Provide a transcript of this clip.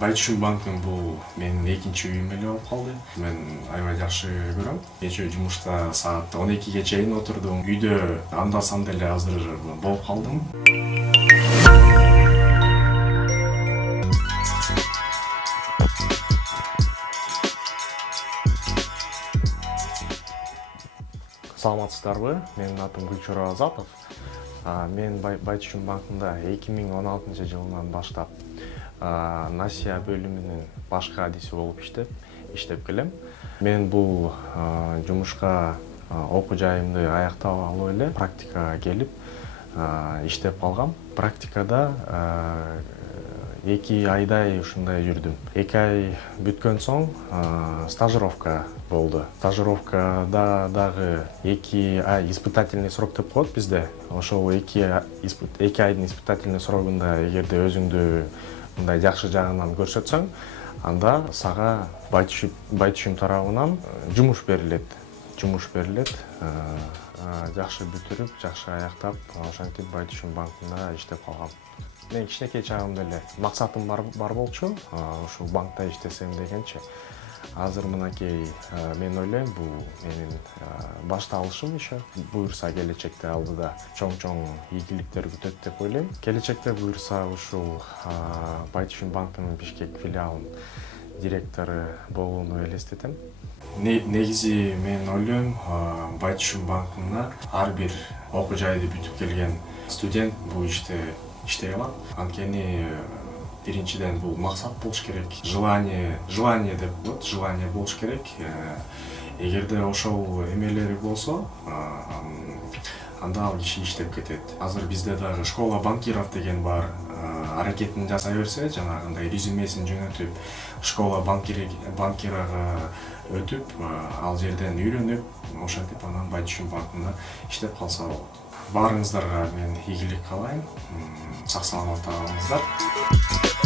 Байтүшүн банкын бул менин экинчи үйүм эле болуп калды. Мен аябай жакшы көрөм. Кечээ жумушта саат 12ге чейин отурдум. Үйдө анда-санда эле азыр болуп калдым. Саламатсыздарбы? Менин атым Гүлчора Азатов. Мен Байтүшүн банкында 2016 жылынан баштап Насия бөлүмүнүн башкы адиси болуп иштеп келем. Мен бул жумушка окуу жайымды аяктап алып эле практикага келип иштеп калгам. Практикада 2 айдай ушундай жүрдүм. 2 ай бүткөн соң стажировка болду. Стажировкада дагы 2 ай испытательный срок деп коет бизде. Ошол 2 айдын испытательный срогунда эгерде өзүңдү мындай жакшы жагынан көрсөтсөң, анда сага Байтүшүн тарабынан жумуш берилет. Жакшы бүтүрүп, жакшы аяктап, ошентип Байтүшүн банкында иштеп калгам. Мен кичинекей чагымда эле максатым бар болчу, ушул банкта иштесем дегенчи. Азыр мынакей мен ойлойм, бул менин башталышым еще. Буюрса келечекте алдыда чоң ийгиликтер күтөт деп ойлойм. Келечекте буюрса ушул Байтүшүн банкынын Бишкек филиалынын директору болууну элестетем. Негизи мен ойлойм, Байтүшүн банкына ар бир окуу жайды бүтүп келген студент бул иште иштей алат. Анткени биринчиден бул максат болуш керек. Желание деп коет, желание болуш керек. Эгерде ошол эмелери болсо, анда ал киши иштеп кетет. Азыр бизде дагы школа банкиров деген бар. Аракетин жасай берсе, жанагындай резюмесин жөнөтүп, школа банкирага өтүп, ал жерден үйрөнүп, ошентип анан Байтүшүн банкында иштеп калса болот. Баарыңыздарга мен ийгилик каалайм. Сак саламатта калыңыздар.